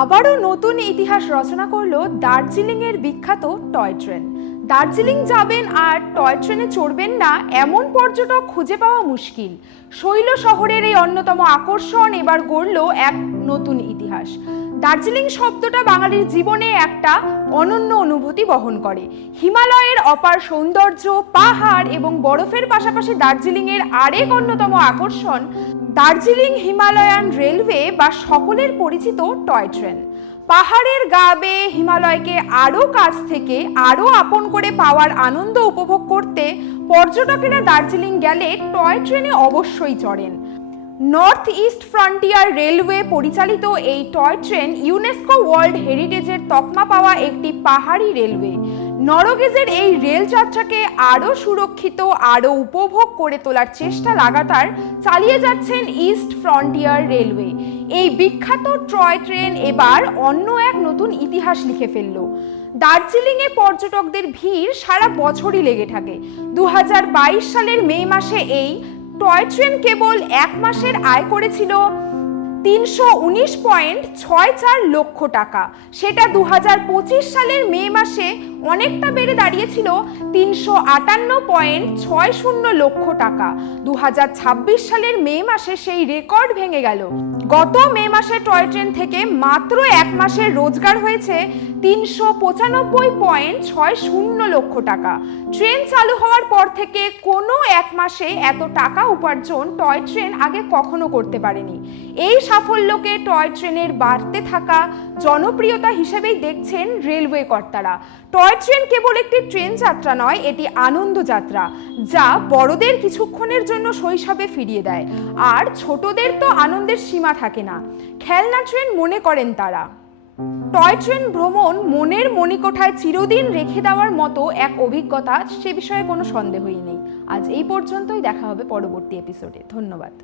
আবারও নতুন ইতিহাস রচনা করলো দার্জিলিংয়ের বিখ্যাত টয় ট্রেন। দার্জিলিং যাবেন আর টয় ট্রেনে চড়বেন না এমন পর্যটক খুঁজে পাওয়া মুশকিল। শৈল শহরের এই অন্যতম আকর্ষণ এবার গড়ল এক নতুন ইতিহাস। দার্জিলিং শব্দটা বাঙালির জীবনে একটা অনন্য অনুভূতি বহন করে। হিমালয়ের অপার সৌন্দর্য, পাহাড় এবং বরফের পাশাপাশি দার্জিলিংয়ের আরেক অন্যতম আকর্ষণ দার্জিলিং হিমালয়ান রেলওয়ে বা সকলের পরিচিত টয় ট্রেন। পাহাড়ের গা বেয়ে হিমালয়কে আরও কাছ থেকে আরও আপন করে পাওয়ার আনন্দ উপভোগ করতে পর্যটকেরা দার্জিলিং গেলে টয় ট্রেনে অবশ্যই চড়েন। নর্থ ইস্ট ফ্রন্টিয়ার রেলওয়ে পরিচালিত এই টয় ট্রেন ইউনেস্কো ওয়ার্ল্ড হেরিটেজের তকমা পাওয়া একটি পাহাড়ি রেলওয়ে। নরগেজের এই রেল যাত্রাকে আরও সুরক্ষিত, আরও উপভোগ করে তোলার চেষ্টা লাগাতার চালিয়ে যাচ্ছেন ইস্ট ফ্রন্টিয়ার রেলওয়ে। এই বিখ্যাত টয় ট্রেন এবার অন্য এক নতুন ইতিহাস লিখে ফেলল। দার্জিলিংয়ে পর্যটকদের ভিড় সারা বছরই লেগে থাকে। 2022 সালের মে মাসে এই টয় ট্রেন কেবল এক মাসের আয় করেছিল 319.64 লক্ষ টাকা। সেটা 2025 সালের মে মাসে অনেকটা বেড়ে দাঁড়িয়েছিল 358.60 লক্ষ টাকা। 2026 সালের মে মাসে সেই রেকর্ড ভেঙে গেল। গত মে মাসে টয় ট্রেন থেকে মাত্র এক মাসের রোজগার হয়েছে 395.60 লক্ষ টাকা। ট্রেন চালু হওয়ার পর থেকে কোনো এক মাসে এত টাকা উপার্জন টয় ট্রেন আগে কখনো করতে পারেনি। এই সাফল্যকে টয় ট্রেনের বাড়তে থাকা জনপ্রিয়তা হিসেবেই দেখছেন রেলওয়ে কর্তারা। টয় ট্রেন কেবল একটি ট্রেন যাত্রা নয়, এটি আনন্দ যাত্রা, যা বড়দের কিছুক্ষণের জন্য শৈশবে ফিরিয়ে দেয়। আর ছোটদের তো আনন্দের সীমা থাকে না, খেলনা ট্রেন মনে করেন তারা। টয় ট্রেন ভ্রমণ মনের মণিকোঠায় চিরদিন রেখে দেওয়ার মতো এক অভিজ্ঞতা, সে বিষয়ে কোনো সন্দেহই নেই। আজ এই পর্যন্তই, দেখা হবে পরবর্তী এপিসোডে। ধন্যবাদ।